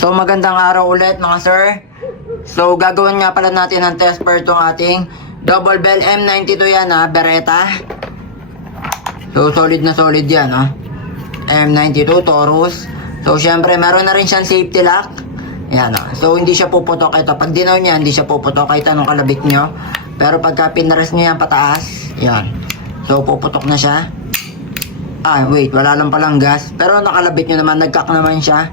So magandang araw ulit mga sir. So gagawin nga pala natin ng test per itong ating Double Bell M92 yan ha, Beretta. So solid na solid yan ha. M92 Taurus. So syempre meron na rin siyang safety lock. Yan ha. So hindi siya puputok ito. Pag dinaw niya hindi siya puputok kahit anong kalabit nyo. Pero pagka pinares nyo yan pataas, yan. So puputok na siya. Ah wait, wala lang palang gas. Pero nakalabit nyo naman, nagkak naman siya.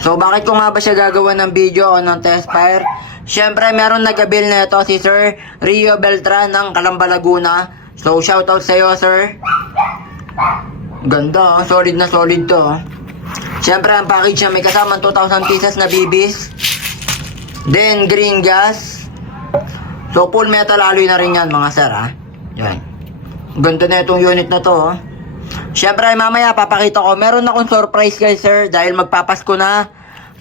So bakit ko nga ba siya gagawa ng video o ng test fire? Syempre meron nag-abil na ito si Sir Rio Beltran ng Calamba, Laguna. So shoutout sa iyo sir. Ganda, solid na solid to. Syempre ang package niya may kasama 2,000 pieces na bibis. Then green gas. So full metal alloy na rin yan mga sir ha. Yan. Ganda na itong unit na to. Syempre mamaya papakita ko. Meron akong surprise guys sir dahil magpapasko na.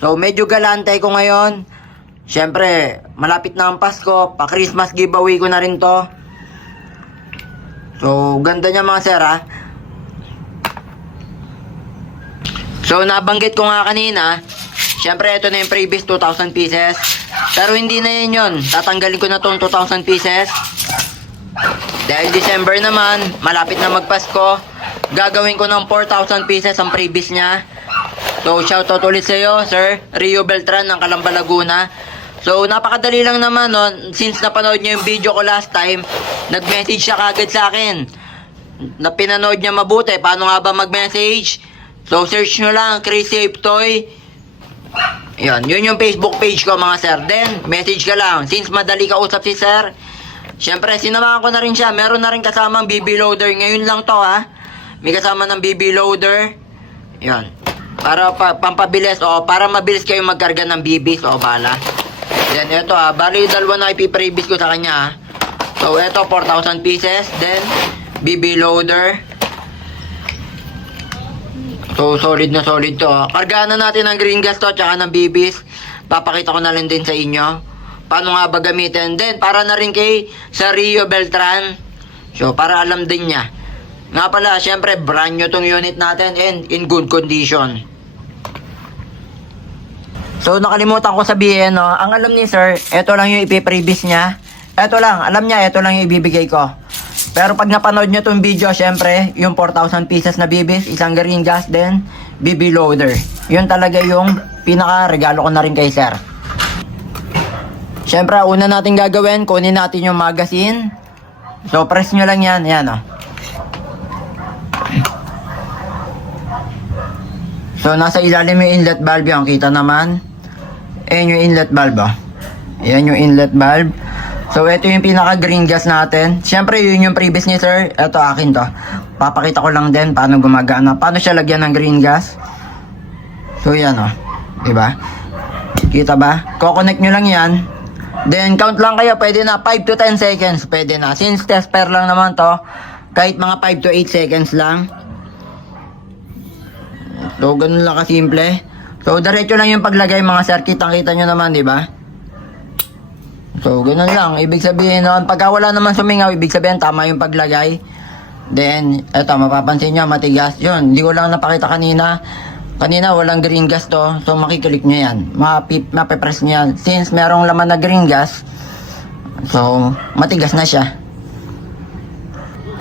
So medyo galante ko ngayon. Syempre malapit na ang Pasko. Pa Christmas giveaway ko na rin to. So ganda niya mga sir ha. So nabanggit ko nga kanina. Syempre ito na yung previous 2,000 pieces. Pero hindi na yun. Tatanggalin ko na tong 2,000 pieces. Dahil December naman, malapit na magpasko. Gagawin ko ng 4,000 pieces ang previous niya. So shoutout ulit sa iyo Sir Rio Beltran ng Calamba, Laguna. So napakadali lang naman no. Since napanood niyo yung video ko last time, nag-message siya kagad sa akin. Na pinanood niya mabuti. Paano nga ba mag-message? So search nyo lang Chris Safe Toy. Yun yung Facebook page ko mga sir. Then message ka lang. Since madali ka usap si sir, syempre sinamahan ko na rin siya. Meron na rin kasamang BB loader. Ngayon lang to ha. May kasama ng BB loader. Yun. Para pampabilis o para mabilis kayo magkarga ng BB. So bala. Then ito ha. Bali dalawa na ipiprevis ko sa kanya ha. So ito 4,000 pieces. Then BB loader. So solid na solid to ha. Kargaan na natin ng green gas to tsaka ng BBs. Papakita ko na lang din sa inyo paano nga ba gamitin. Then para na rin kay sa Rio Beltran. So para alam din niya. Nga pala, syempre, brand new tong unit natin and in good condition. So, nakalimutan ko sabihin, no, ang alam ni sir, ito lang yung ipiprevis niya. Ito lang, alam niya, ito lang yung ibibigay ko. Pero pag napanood nyo tong video, syempre, yung 4,000 pieces na bibis, isang green gas, then BB loader. Yun talaga yung pinaka-regalo ko na rin kay sir. Syempre, una natin gagawin, kunin natin yung magazine. So, press nyo lang yan, yan, oh. So, nasa ilalim yung inlet valve yung kita naman. Ayan yung inlet valve, oh. Ayan yung inlet valve. So, ito yung pinaka-green gas natin. Siyempre, yun yung previous ni sir. Ito, akin to. Papakita ko lang din paano gumagana. Paano siya lagyan ng green gas. So, yan, oh. Diba? Kita ba? Kukonect nyo lang yan. Then, count lang kayo. Pwede na 5 to 10 seconds. Pwede na. Since test pair lang naman to, kahit mga 5 to 8 seconds lang. So, ganun lang kasimple. So, diretso lang yung paglagay mga sir. Kitang-kita nyo naman, di ba? So, ganun lang. Ibig sabihin nun, pagka wala naman sumingaw, ibig sabihin tama yung paglagay. Then, eto, mapapansin nyo, matigas. Yun, hindi ko lang napakita kanina. Kanina, walang green gas to. So, makiklik nyo yan. Mapipress nyo yan. Since merong laman na green gas, so, matigas na siya.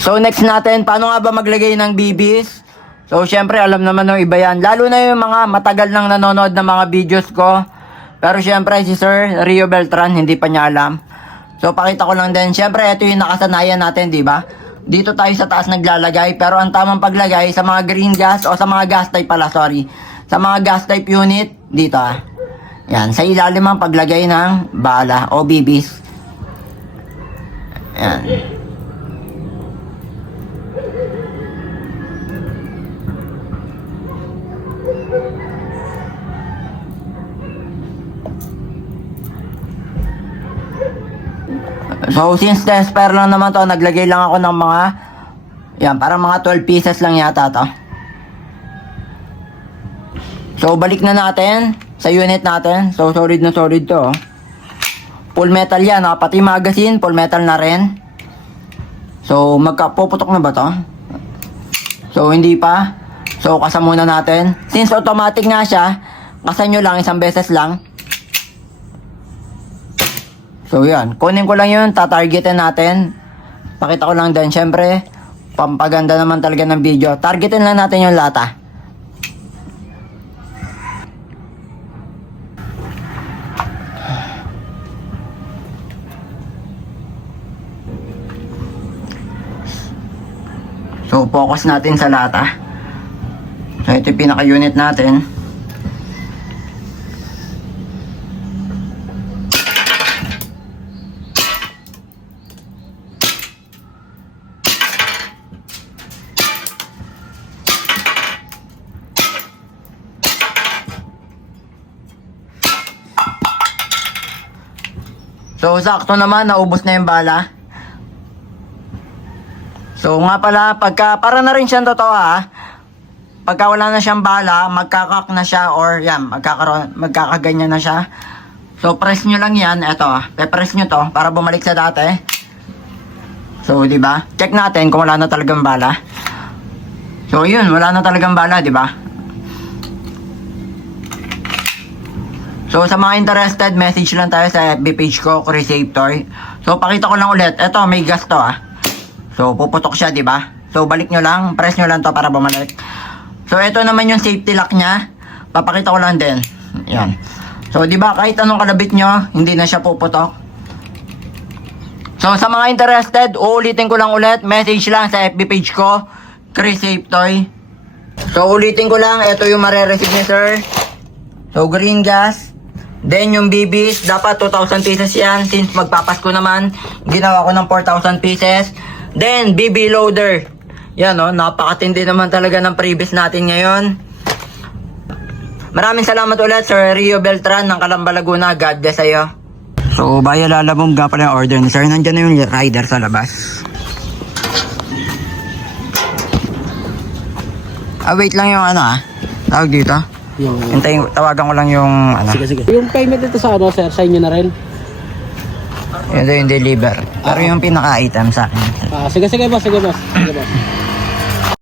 So, next natin, paano nga ba maglagay ng BBs? So, syempre, alam naman ng iba yan. Lalo na yung mga matagal nang nanonood ng mga videos ko. Pero, syempre, si Sir Rio Beltran, hindi pa niya alam. So, pakita ko lang din. Syempre, ito yung nakasanayan natin, di ba? Dito tayo sa taas naglalagay. Pero, ang tamang paglagay sa mga green gas, o sa mga gas type pala, sorry. Sa mga gas type unit, dito ah. Yan, sa ilalim ang paglagay ng bala o BBs. Yan. So, since test pair lang naman to, naglagay lang ako ng mga, yan, parang mga 12 pieces lang yata to. So, balik na natin sa unit natin. So, solid na solid to. Full metal yan, ha? Pati magazine, full metal na rin. So, puputok na ba to? So, hindi pa. So, kasan muna natin. Since automatic nga siya, kasan nyo lang, isang beses lang. So, yan. Kunin ko lang yun, tatargetin natin. Pakita ko lang din, syempre, pampaganda naman talaga ng video. Targetin lang natin yung lata. So, focus natin sa lata. So, ito yung pinaka-unit natin. So, sakto naman, naubos na yung bala. So, nga pala, para na rin siyang totoo pagka wala na siyang bala, magkakak na siya, or yan, magkakaganyan na siya. So, press nyo lang yan, eto pe-press nyo to, para bumalik sa dati. So, di ba? Check natin kung wala na talagang bala. So, yun, wala na talagang bala, di ba? So, sa mga interested, message lang tayo sa FB page ko, Chris Save Toy. So, pakita ko lang ulit. Eto, may gas to So, puputok siya, di ba? So, balik nyo lang, press nyo lang to para bumalik. So, eto naman yung safety lock niya. Papakita ko lang din. Yan. So, di ba, kahit anong kalabit nyo, hindi na siya puputok. So, sa mga interested, uulitin ko lang ulit, message lang sa FB page ko, Chris Save Toy. So, ulitin ko lang, eto yung marereceive ni sir. So, green gas. Then, yung BBs, dapat 2,000 pieces yan. Since magpapasko naman, ginawa ko ng 4,000 pieces. Then, BB loader. Yan napakatindi naman talaga ng previous natin ngayon. Maraming salamat ulit Sir Rio Beltran ng Calamba, Laguna. God bless sa'yo. So, baya lalabong nga pala yung order ni Sir. Nandyan na yung rider sa labas. Wait lang yung tawag dito. Hintayin, tawagan ko lang yung Sige. Yung payment ito sa sir, sa inyo na rin? Ito yung deliver. Pero yung pinaka-item sa akin. Sige boss.